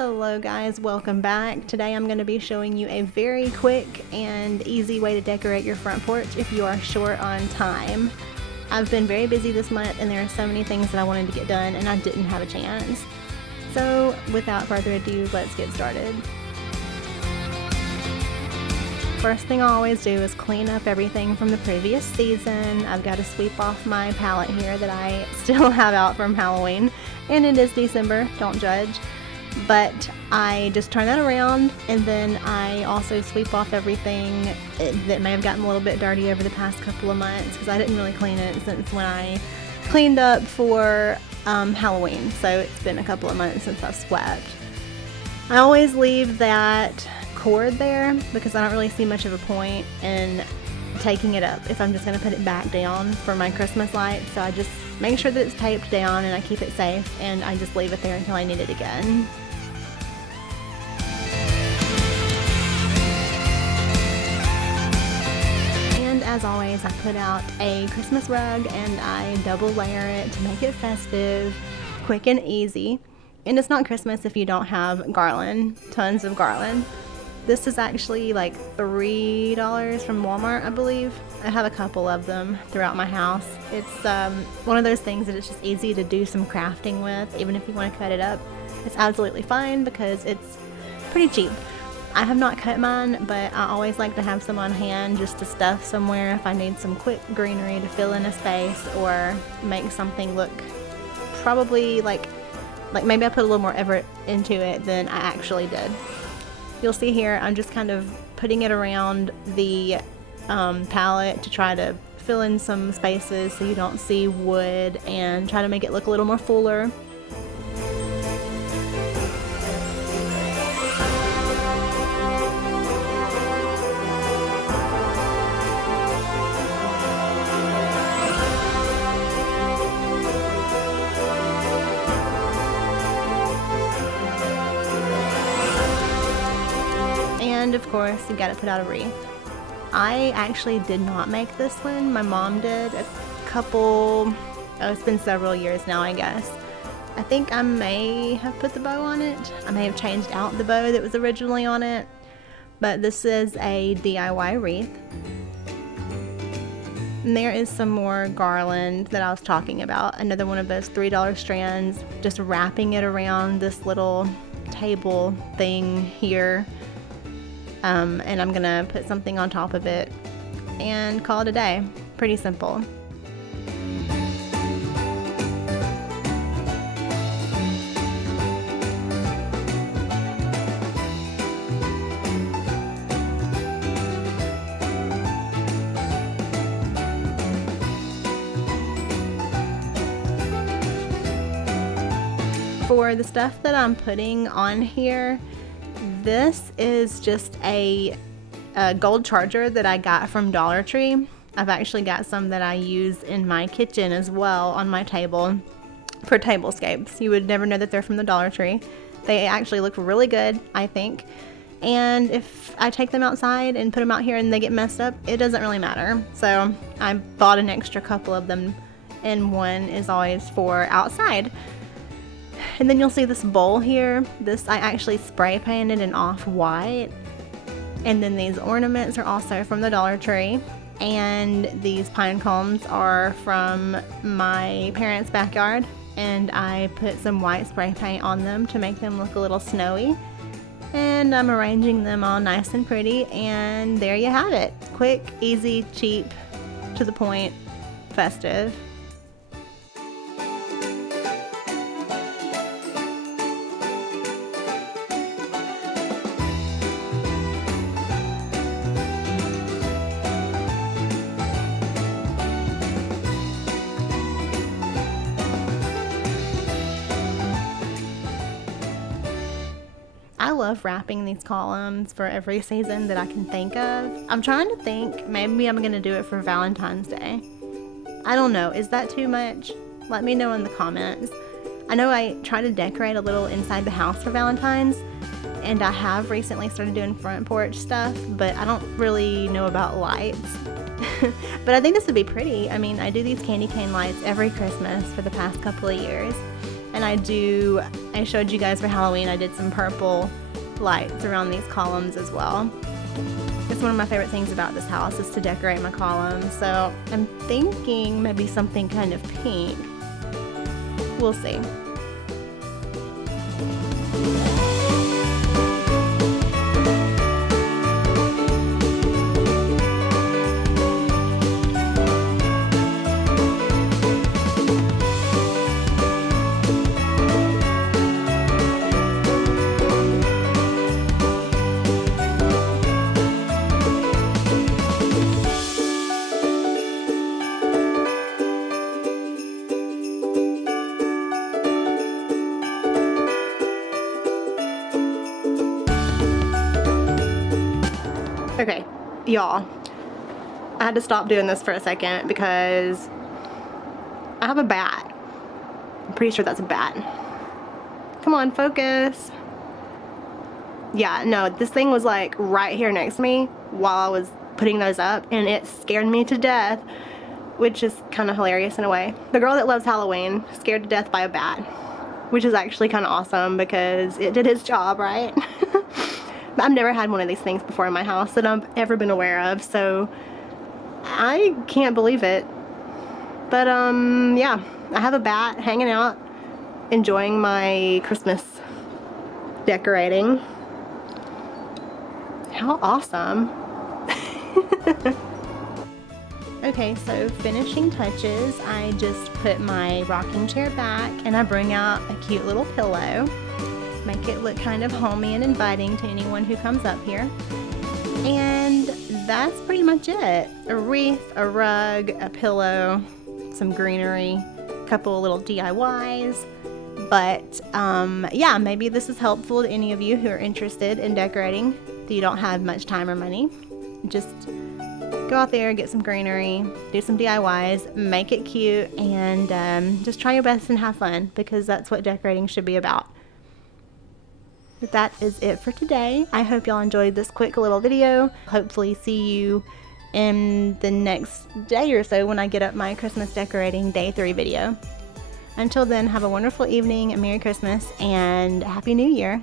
Hello guys, welcome back. Today I'm going to be showing you a very quick and easy way to decorate your front porch if you are short on time. I've been very busy this month and there are so many things that I wanted to get done and I didn't have a chance. So without further ado, let's get started. First thing I always do is clean up everything from the previous season. I've got to sweep off my palette here that I still have out from Halloween, and it is December, don't judge. But I just turn that around, and then I also sweep off everything that may have gotten a little bit dirty over the past couple of months, because I didn't really clean it since when I cleaned up for Halloween. So it's been a couple of months since I've swept. I always leave that cord there because I don't really see much of a point in taking it up if I'm just going to put it back down for my Christmas lights. So I just make sure that it's taped down and I keep it safe, and I just leave it there until I need it again. And as always, I put out a Christmas rug and I double layer it to make it festive, quick and easy. And it's not Christmas if you don't have garland, tons of garland. This is actually like $3 from Walmart, I believe. I have a couple of them throughout my house. It's one of those things that it's just easy to do some crafting with, even if you want to cut it up. It's absolutely fine because it's pretty cheap. I have not cut mine, but I always like to have some on hand just to stuff somewhere if I need some quick greenery to fill in a space or make something look probably like maybe I put a little more effort into it than I actually did. You'll see here I'm just kind of putting it around the palette to try to fill in some spaces so you don't see wood and try to make it look a little more fuller. And of course, you gotta put out a wreath. I actually did not make this one. My mom did it's been several years now, I guess. I think I may have put the bow on it. I may have changed out the bow that was originally on it. But this is a DIY wreath. And there is some more garland that I was talking about. Another one of those $3 strands, just wrapping it around this little table thing here. And I'm gonna put something on top of it and call it a day. Pretty simple. For the stuff that I'm putting on here, this is just a gold charger that I got from Dollar Tree. I've actually got some that I use in my kitchen as well on my table for tablescapes. You would never know that they're from the Dollar Tree. They actually look really good, I think. And if I take them outside and put them out here and they get messed up, it doesn't really matter. So I bought an extra couple of them, and one is always for outside. And then you'll see this bowl here. This I actually spray painted in off-white. And then these ornaments are also from the Dollar Tree. And these pine cones are from my parents' backyard. And I put some white spray paint on them to make them look a little snowy. And I'm arranging them all nice and pretty. And there you have it. Quick, easy, cheap, to the point, festive. I love wrapping these columns for every season that I can think of. I'm trying to think, maybe I'm going to do it for Valentine's Day. I don't know, is that too much? Let me know in the comments. I know I try to decorate a little inside the house for Valentine's, and I have recently started doing front porch stuff, but I don't really know about lights. But I think this would be pretty. I mean, I do these candy cane lights every Christmas for the past couple of years. And I showed you guys for Halloween, I did some purple lights around these columns as well. It's one of my favorite things about this house is to decorate my columns. So I'm thinking maybe something kind of pink. We'll see. Okay, y'all, I had to stop doing this for a second because I have a bat. I'm pretty sure that's a bat. Come on, focus. Yeah, no, this thing was like right here next to me while I was putting those up, and it scared me to death, which is kind of hilarious in a way. The girl that loves Halloween, scared to death by a bat, which is actually kind of awesome because it did its job, right? I've never had one of these things before in my house that I've ever been aware of, so I can't believe it. But yeah, I have a bat hanging out, enjoying my Christmas decorating. How awesome. Okay, so finishing touches, I just put my rocking chair back and I bring out a cute little pillow. Make it look kind of homey and inviting to anyone who comes up here. And that's pretty much it. A wreath, a rug, a pillow, some greenery, a couple of little DIYs. But yeah, maybe this is helpful to any of you who are interested in decorating, that you don't have much time or money. Just go out there, get some greenery, do some DIYs, make it cute, and just try your best and have fun, because that's what decorating should be about. But that is it for today. I hope y'all enjoyed this quick little video. Hopefully see you in the next day or so when I get up my Christmas decorating day 3 video. Until then, have a wonderful evening, a Merry Christmas, and Happy New Year.